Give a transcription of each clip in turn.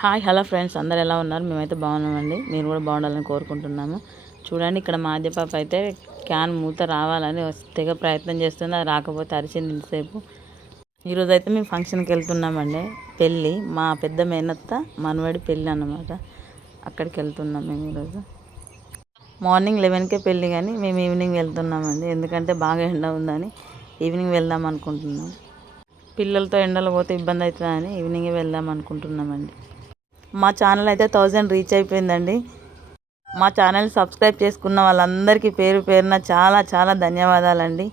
Hi hello friends. అందరు ఎలా ఉన్నారు? మేమైతే బాగున్నామండి. మీరు కూడా బాగుండాలని కోరుకుంటున్నాము. చూడండి ఇక్కడ మాధ్య పాప అయితే క్యాన్ మూత రావాలని తెగ ప్రయత్నం చేస్తుంది. అది రాకపోతే అరిచింది ఇంతసేపు. ఈరోజు అయితే మేము ఫంక్షన్కి వెళ్తున్నామండి. పెళ్ళి మా పెద్ద మేనత్త మనవడి పెళ్ళి అన్నమాట. అక్కడికి వెళ్తున్నాం మేము ఈరోజు మార్నింగ్ లెవెన్కే పెళ్ళి కానీ మేము ఈవినింగ్ వెళ్తున్నామండి. ఎందుకంటే బాగా ఎండ ఉందని ఈవినింగ్ వెళ్దాం అనుకుంటున్నాం. పిల్లలతో ఎండలు పోతే ఇబ్బంది అవుతుందని ఈవినింగే వెళ్దాం అనుకుంటున్నామండి. మా ఛానల్ అయితే థౌజండ్ రీచ్ అయిపోయిందండి. మా ఛానల్ సబ్స్క్రైబ్ చేసుకున్న వాళ్ళందరికీ పేరు పేరున చాలా చాలా ధన్యవాదాలండి.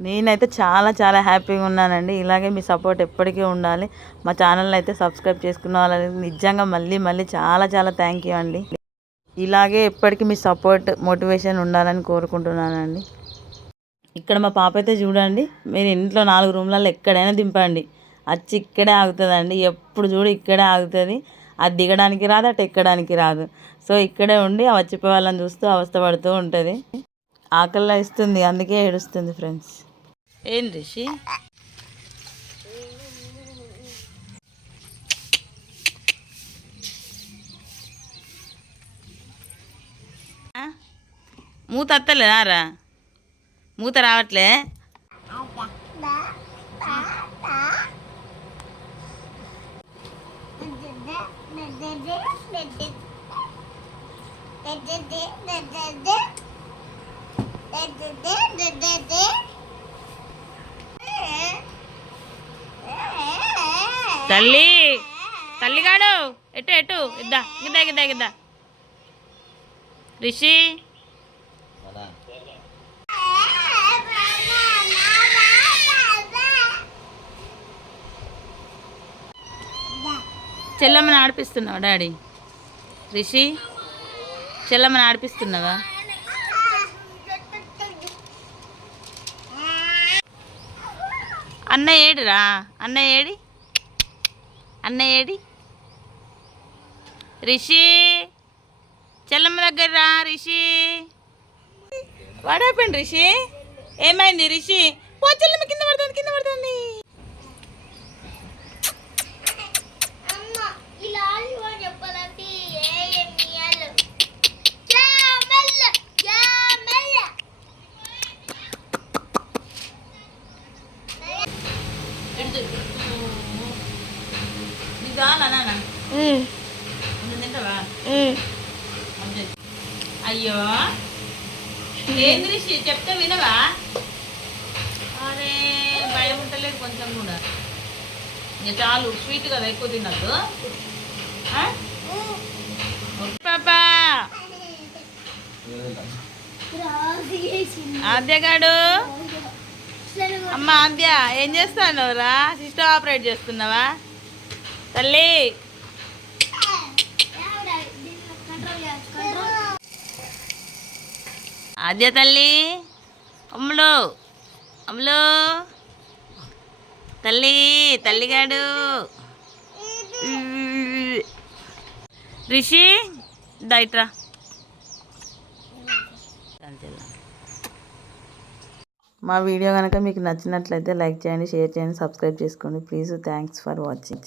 నేనైతే చాలా చాలా హ్యాపీగా ఉన్నానండి. ఇలాగే మీ సపోర్ట్ ఎప్పటికీ ఉండాలి. మా ఛానల్ అయితే సబ్స్క్రైబ్ చేసుకున్న వాళ్ళకి నిజంగా మళ్ళీ మళ్ళీ చాలా చాలా థ్యాంక్ యూ అండి. ఇలాగే ఎప్పటికీ మీ సపోర్ట్ మోటివేషన్ ఉండాలని కోరుకుంటున్నానండి. ఇక్కడ మా పాప అయితే చూడండి. మీరు ఇంట్లో నాలుగు రూమ్లలో ఎక్కడైనా దింపండి. వచ్చి ఇక్కడే ఆగుతుందండి. ఎప్పుడు చూడు ఇక్కడే ఆగుతుంది. అది దిగడానికి రాదు అటు ఎక్కడానికి రాదు. సో ఇక్కడే ఉండి ఆ వచ్చిపోయే వాళ్ళని చూస్తూ అవస్థపడుతూ ఉంటుంది. ఆకలిలో ఇస్తుంది అందుకే ఏడుస్తుంది ఫ్రెండ్స్. ఏం రిషి? ఆ? మూత అత్తలేదారా మూత రావట్లే? తల్లి తల్లిగాడు ఎటు ఎటు ఇద్దా గిద్దా గిద్దా గిద్దా రిషి చెల్లమ్మని ఆడిపిస్తున్నావా డాడీ? రిషి చెల్లమ్మని ఆడిపిస్తున్నావా? అన్న ఏడిరా? అన్న ఏడి? అన్న ఏడి? రిషి చెల్లమ్మ దగ్గర రా రిషి. వాడైపోయింది రిషి. ఏమైంది రిషి? ఓ చెల్లమ్మ కింద పడుతుంది కింద పడుతుంది. అయ్యో. చెప్తే వినవా? అరే భయం ఉంటలేదు కొంచెం కూడా. ఇంకా చాలు స్వీట్ కదా ఎక్కువ తినద్దు. పాపా. ఆద్యగాడు. అమ్మ ఆద్య ఏం చేస్తాను రా? సిస్టమ్ ఆపరేట్ చేస్తున్నావా? తల్లి! ఆద్య తల్లి! అమ్ములు! అమ్ములు! తల్లి! తల్లిగాడు! రిషి! దైట్రా మా వీడియో కనుక మీకు నచ్చినట్లయితే లైక్ చేయండి షేర్ చేయండి సబ్స్క్రైబ్ చేసుకోండి. Please thanks for watching.